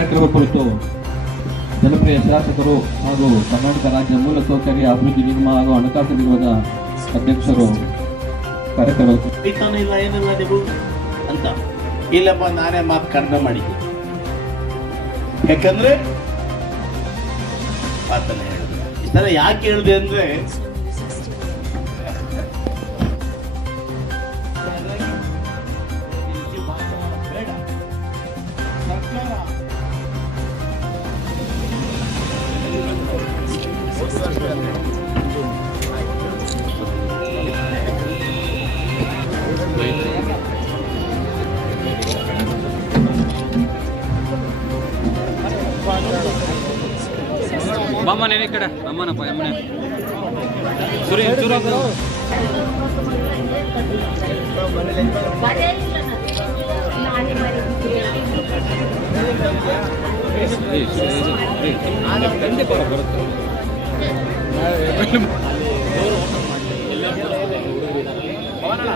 ಕಾರ್ಯಕ್ರಮ ಕುರಿತು ಜನಪ್ರಿಯ ಶಾಸಕರು ಹಾಗೂ ಕರ್ನಾಟಕ ರಾಜ್ಯ ಮೂಲಸೌಕರ್ಯ ಅಭಿವೃದ್ಧಿ ನಿಗಮ ಹಾಗೂ ಹಣಕಾಸು ನಿಗಮದ ಅಧ್ಯಕ್ಷರು ಕಾರ್ಯಕ್ರಮ ಇಲ್ಲ, ಏನಿಲ್ಲ ಅಂತ. ಇಲ್ಲಪ್ಪ, ನಾನೇ ಮಾತು ಕಡಿಮೆ ಮಾಡಿದ್ದೆ. ಯಾಕಂದ್ರೆ, ಮಾತನ್ನ ಯಾಕೆ ಹೇಳಿದೆ ಅಂದ್ರೆ ಬಾಮ್ಮ ನೇನೆ ಈ ಕಡೆ ಅಮ್ಮನಪ್ಪ ಅಮ್ಮನೆ ಸುರಿ ಸುರ ಬರುತ್ತೆ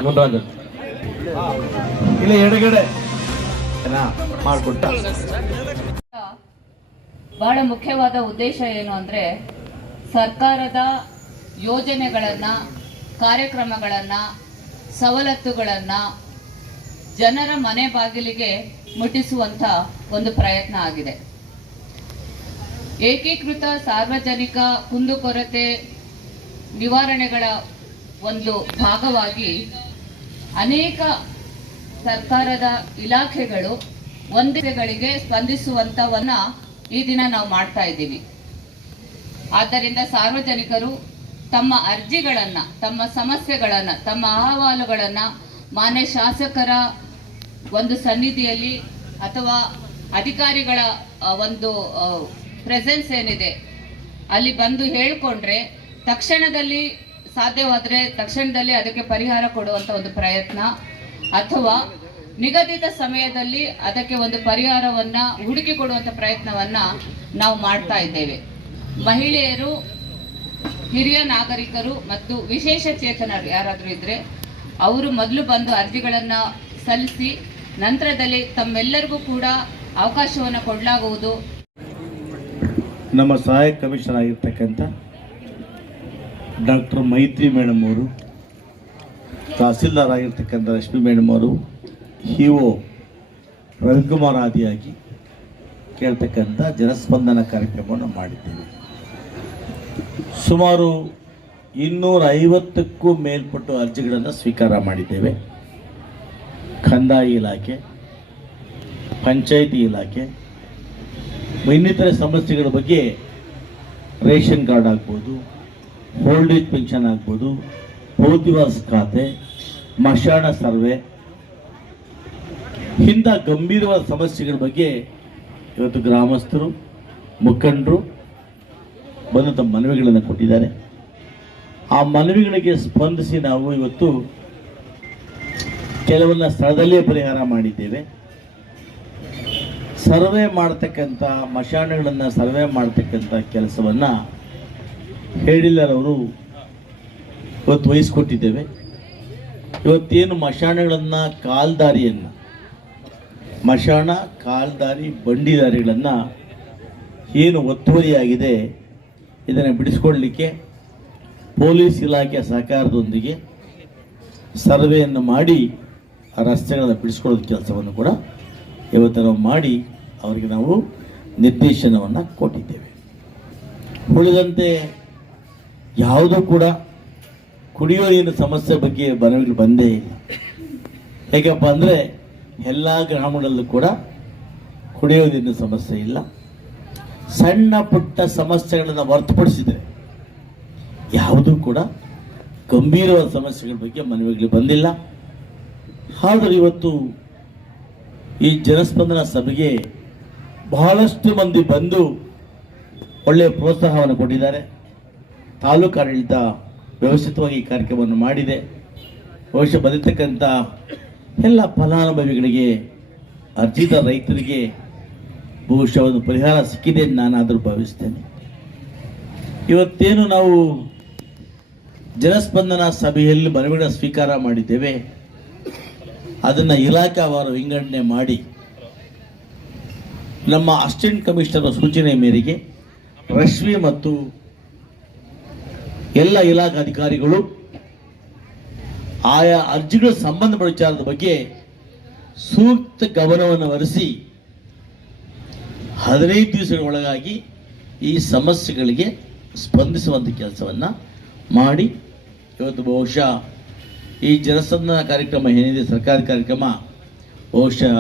ಗುಂಡ್ರಾಜ್ ಇಲ್ಲ ಎಡಗಡೆ. ಮಾಡ್ಕೊಟ್ಟ? ಬಹಳ ಮುಖ್ಯವಾದ ಉದ್ದೇಶ ಏನು ಅಂದ್ರೆ ಸರ್ಕಾರದ ಯೋಜನೆಗಳನ್ನ ಕಾರ್ಯಕ್ರಮಗಳನ್ನ ಸವಲತ್ತುಗಳನ್ನ ಜನರ ಮನೆ ಬಾಗಿಲಿಗೆ ಮುಟ್ಟಿಸುವಂತ ಒಂದು ಪ್ರಯತ್ನ ಆಗಿದೆ. ಏಕೀಕೃತ ಸಾರ್ವಜನಿಕ ಕುಂದುಕೊರತೆ ನಿವಾರಣೆಗಳ ಒಂದು ಭಾಗವಾಗಿ ಅನೇಕ ಸರ್ಕಾರದ ಇಲಾಖೆಗಳು ಒಂದಿಗೆ ಸ್ಪಂದಿಸುವಂತವನ್ನ ಈ ದಿನ ನಾವು ಮಾಡ್ತಾ ಇದ್ದೀವಿ. ಆದ್ದರಿಂದ ಸಾರ್ವಜನಿಕರು ತಮ್ಮ ಅರ್ಜಿಗಳನ್ನು, ತಮ್ಮ ಸಮಸ್ಯೆಗಳನ್ನು, ತಮ್ಮ ಅಹವಾಲುಗಳನ್ನು ಮಾನ್ಯ ಶಾಸಕರ ಒಂದು ಸನ್ನಿಧಿಯಲ್ಲಿ ಅಥವಾ ಅಧಿಕಾರಿಗಳ ಒಂದು ಪ್ರೆಸೆನ್ಸ್ ಏನಿದೆ? ಅಲ್ಲಿ ಬಂದು ಹೇಳ್ಕೊಂಡ್ರೆ ತಕ್ಷಣದಲ್ಲಿ ಸಾಧ್ಯವಾದ್ರೆ ತಕ್ಷಣದಲ್ಲಿ ಅದಕ್ಕೆ ಪರಿಹಾರ ಕೊಡುವಂಥ ಒಂದು ಪ್ರಯತ್ನ. ಅಥವಾ ನಿಗದಿತ ಸಮಯದಲ್ಲಿ ಅದಕ್ಕೆ ಒಂದು ಪರಿಹಾರವನ್ನ ಹುಡುಕಿ ಕೊಡುವಂತ ಪ್ರಯತ್ನವನ್ನ ನಾವು ಮಾಡ್ತಾ ಇದ್ದೇವೆ. ಮಹಿಳೆಯರು, ಹಿರಿಯ ನಾಗರಿಕರು ಮತ್ತು ವಿಶೇಷ ಚೇತನರು ಯಾರಾದರೂ ಇದ್ರೆ ಅವರು ಮೊದಲು ಬಂದು ಅರ್ಜಿಗಳನ್ನ ಸಲ್ಲಿಸಿ ನಂತರದಲ್ಲಿ ತಮ್ಮೆಲ್ಲರಿಗೂ ಕೂಡ ಅವಕಾಶವನ್ನು ಕೊಡಲಾಗುವುದು. ನಮ್ಮ ಸಹಾಯಕ ಕಮಿಷನರ್ ಆಗಿರ್ತಕ್ಕಂಥ ಡಾಕ್ಟರ್ ಮೈತ್ರಿ ಮೇಡಮ್ ಅವರು, ತಹಸೀಲ್ದಾರ್ ಆಗಿರ್ತಕ್ಕಂಥ ರಶ್ಮಿ ಮೇಡಮ್ ಅವರು ಇ ಒ ರವಿಕುಮಾರ್ ಆದಿಯಾಗಿ ಕೇಳ್ತಕ್ಕಂಥ ಜನಸ್ಪಂದನ ಕಾರ್ಯಕ್ರಮವನ್ನು ಮಾಡಿದ್ದೇವೆ. ಸುಮಾರು ಇನ್ನೂರ ಐವತ್ತಕ್ಕೂ ಮೇಲ್ಪಟ್ಟು ಅರ್ಜಿಗಳನ್ನು ಸ್ವೀಕಾರ ಮಾಡಿದ್ದೇವೆ. ಕಂದಾಯ ಇಲಾಖೆ, ಪಂಚಾಯಿತಿ ಇಲಾಖೆ ಇನ್ನಿತರೆ ಸಮಸ್ಯೆಗಳ ಬಗ್ಗೆ ರೇಷನ್ ಕಾರ್ಡ್ ಆಗ್ಬೋದು ಓಲ್ಡೇಜ್ ಪೆನ್ಷನ್ ಆಗ್ಬೋದು ಹೋದಿವಾಸ ಖಾತೆ, ಮಶಾಣ ಸರ್ವೆ, ಇಂಥ ಗಂಭೀರವಾದ ಸಮಸ್ಯೆಗಳ ಬಗ್ಗೆ ಇವತ್ತು ಗ್ರಾಮಸ್ಥರು, ಮುಖಂಡರು ಬಂದು ತಮ್ಮ ಮನವಿಗಳನ್ನು ಕೊಟ್ಟಿದ್ದಾರೆ. ಆ ಮನವಿಗಳಿಗೆ ಸ್ಪಂದಿಸಿ ನಾವು ಇವತ್ತು ಕೆಲವನ್ನ ಸ್ಥಳದಲ್ಲೇ ಪರಿಹಾರ ಮಾಡಿದ್ದೇವೆ. ಸರ್ವೆ ಮಾಡ್ತಕ್ಕಂಥ ಮಶಾಣಗಳನ್ನು ಸರ್ವೆ ಮಾಡ್ತಕ್ಕಂಥ ಕೆಲಸವನ್ನು ಹೇಳಿಲ್ಲರವರು ಇವತ್ತು ವಹಿಸ್ಕೊಟ್ಟಿದ್ದೇವೆ. ಇವತ್ತೇನು ಮಶಾಣಗಳನ್ನು ಕಾಲ್ದಾರಿಯನ್ನು ಮಶಾಣ ಕಾಲ್ದಾರಿ, ಬಂಡಿದಾರಿಗಳನ್ನು ಏನು ಒತ್ತುವರಿಯಾಗಿದೆ ಇದನ್ನು ಬಿಡಿಸ್ಕೊಳ್ಳಲಿಕ್ಕೆ ಪೊಲೀಸ್ ಇಲಾಖೆಯ ಸಹಕಾರದೊಂದಿಗೆ ಸರ್ವೆಯನ್ನು ಮಾಡಿ ಆ ರಸ್ತೆಗಳನ್ನು ಬಿಡಿಸ್ಕೊಳ್ಳೋದು ಕೆಲಸವನ್ನು ಕೂಡ ಇವತ್ತು ನಾವು ಮಾಡಿ ಅವರಿಗೆ ನಾವು ನಿರ್ದೇಶನವನ್ನು ಕೊಟ್ಟಿದ್ದೇವೆ. ಉಳಿದಂತೆ ಯಾವುದೂ ಕೂಡ ಕುಡಿಯುವ ನೀರಿನ ಸಮಸ್ಯೆ ಬಗ್ಗೆ ಮನವಿಗಳು ಬಂದೇ ಇಲ್ಲ. ಹೇಗಪ್ಪ ಅಂದರೆ ಎಲ್ಲ ಗ್ರಾಮಗಳಲ್ಲೂ ಕೂಡ ಕುಡಿಯುವ ನೀರಿನ ಸಮಸ್ಯೆ ಇಲ್ಲ. ಸಣ್ಣ ಪುಟ್ಟ ಸಮಸ್ಯೆಗಳನ್ನು ಹೊರತುಪಡಿಸಿದರೆ ಯಾವುದೂ ಕೂಡ ಗಂಭೀರವಾದ ಸಮಸ್ಯೆಗಳ ಬಗ್ಗೆ ಮನವಿಗಳು ಬಂದಿಲ್ಲ. ಆದರೆ ಇವತ್ತು ಈ ಜನಸ್ಪಂದನ ಸಭೆಗೆ ಬಹಳಷ್ಟು ಮಂದಿ ಬಂದು ಒಳ್ಳೆಯ ಪ್ರೋತ್ಸಾಹವನ್ನು ಕೊಟ್ಟಿದ್ದಾರೆ. ತಾಲೂಕು ಆಡಳಿತ ವ್ಯವಸ್ಥಿತವಾಗಿ ಈ ಕಾರ್ಯಕ್ರಮವನ್ನು ಮಾಡಿದೆ. ಬಹುಶಃ ಬಂದಿರತಕ್ಕಂಥ ಎಲ್ಲ ಫಲಾನುಭವಿಗಳಿಗೆ, ಅರ್ಜಿತ ರೈತರಿಗೆ ಬಹುಶಃ ಒಂದು ಪರಿಹಾರ ಸಿಕ್ಕಿದೆ ಎಂದು ನಾನಾದರೂ ಭಾವಿಸ್ತೇನೆ. ಇವತ್ತೇನು ನಾವು ಜನಸ್ಪಂದನ ಸಭೆಯಲ್ಲಿ ಮನವಿಗಳ ಸ್ವೀಕಾರ ಮಾಡಿದ್ದೇವೆ. ಅದನ್ನು ಇಲಾಖಾವಾರು ವಿಂಗಡಣೆ ಮಾಡಿ ನಮ್ಮ ಅಸಿಸ್ಟೆಂಟ್ ಕಮಿಷನರ್ ಸೂಚನೆ ಮೇರೆಗೆ ರಶ್ಮಿ ಮತ್ತು ಎಲ್ಲ ಇಲಾಖಾ ಅಧಿಕಾರಿಗಳು ಆಯಾ ಅರ್ಜಿಗಳ ಸಂಬಂಧಪಟ್ಟ ವಿಚಾರದ ಬಗ್ಗೆ ಸೂಕ್ತ ಗಮನವನ್ನು ಹರಿಸಿ ಹದಿನೈದು ದಿವಸಗಳ ಒಳಗಾಗಿ ಈ ಸಮಸ್ಯೆಗಳಿಗೆ ಸ್ಪಂದಿಸುವಂಥ ಕೆಲಸವನ್ನು ಮಾಡಿ. ಇವತ್ತು ಬಹುಶಃ ಈ ಜನಸಂಧಾನ ಕಾರ್ಯಕ್ರಮ ಏನಿದೆ, ಸರ್ಕಾರಿ ಕಾರ್ಯಕ್ರಮ, ಬಹುಶಃ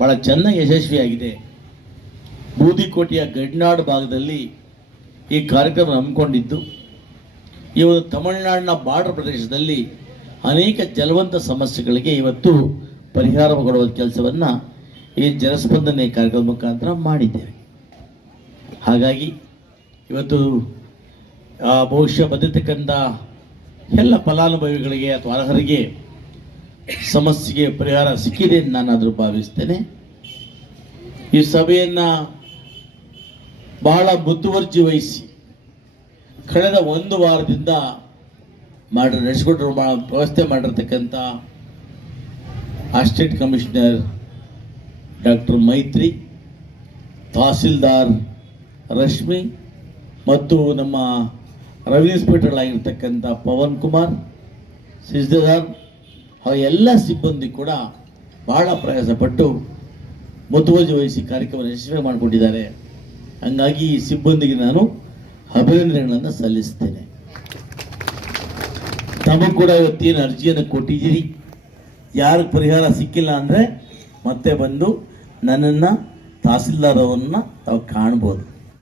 ಭಾಳ ಚೆನ್ನಾಗಿ ಯಶಸ್ವಿಯಾಗಿದೆ. ಬೂದಿಕೋಟೆಯ ಗಡ್ನಾಡು ಭಾಗದಲ್ಲಿ ಈ ಕಾರ್ಯಕ್ರಮ ಹಮ್ಮಿಕೊಂಡಿದ್ದು ಇವತ್ತು ತಮಿಳುನಾಡಿನ ಬಾರ್ಡರ್ ಪ್ರದೇಶದಲ್ಲಿ ಅನೇಕ ಜಲವಂತ ಸಮಸ್ಯೆಗಳಿಗೆ ಇವತ್ತು ಪರಿಹಾರ ಕೊಡುವ ಕೆಲಸವನ್ನು ಈ ಜನಸ್ಪಂದನೆ ಕಾರ್ಯಕ್ರಮದ ಮುಖಾಂತರ ಮಾಡಿದ್ದೇವೆ. ಹಾಗಾಗಿ ಇವತ್ತು ಬಹುಶಃ ಬಂದಿರತಕ್ಕಂಥ ಎಲ್ಲ ಫಲಾನುಭವಿಗಳಿಗೆ ಅಥವಾ ಅರ್ಹರಿಗೆ ಸಮಸ್ಯೆಗೆ ಪರಿಹಾರ ಸಿಕ್ಕಿದೆ ಎಂದು ನಾನಾದರೂ ಭಾವಿಸ್ತೇನೆ. ಈ ಸಭೆಯನ್ನು ಬಹಳ ಮುತುವರ್ಜಿ ವಹಿಸಿ ಕಳೆದ ಒಂದು ವಾರದಿಂದ ಮಾಡಿ ನಡೆಸಿಕೊಟ್ಟು ವ್ಯವಸ್ಥೆ ಮಾಡಿರ್ತಕ್ಕಂಥ ಅಸಿಸ್ಟೆಂಟ್ ಕಮಿಷನರ್ ಡಾಕ್ಟರ್ ಮೈತ್ರಿ, ತಹಸೀಲ್ದಾರ್ ರಶ್ಮಿ ಮತ್ತು ನಮ್ಮ ರವಿ ಇನ್ಸ್ಪೆಕ್ಟರ್ ಆಗಿರ್ತಕ್ಕಂಥ ಪವನ್ ಕುಮಾರ್ ಸಿಸ್ದಾರ್ ಅವರ ಎಲ್ಲ ಸಿಬ್ಬಂದಿ ಕೂಡ ಬಹಳ ಪ್ರಯಾಸಪಟ್ಟು ಮುತುವರ್ಜಿ ವಹಿಸಿ ಕಾರ್ಯಕ್ರಮ ಯಶಸ್ವಿ ಮಾಡಿಕೊಂಡಿದ್ದಾರೆ ಹಂಗಾಗಿ ಈ ಸಿಬ್ಬಂದಿಗೆ ನಾನು ಅಭಿನಂದನೆಗಳನ್ನು ಸಲ್ಲಿಸ್ತೇನೆ. ತಮಗೂ ಕೂಡ ಇವತ್ತೇನು ಅರ್ಜಿಯನ್ನು ಕೊಟ್ಟಿದ್ದೀರಿ. ಯಾರು ಪರಿಹಾರ ಸಿಕ್ಕಿಲ್ಲ ಅಂದರೆ ಮತ್ತೆ ಬಂದು ನನ್ನನ್ನು ತಹಸೀಲ್ದಾರ್ ಅವರನ್ನು ತಾವು ಕಾಣ್ಬೋದು.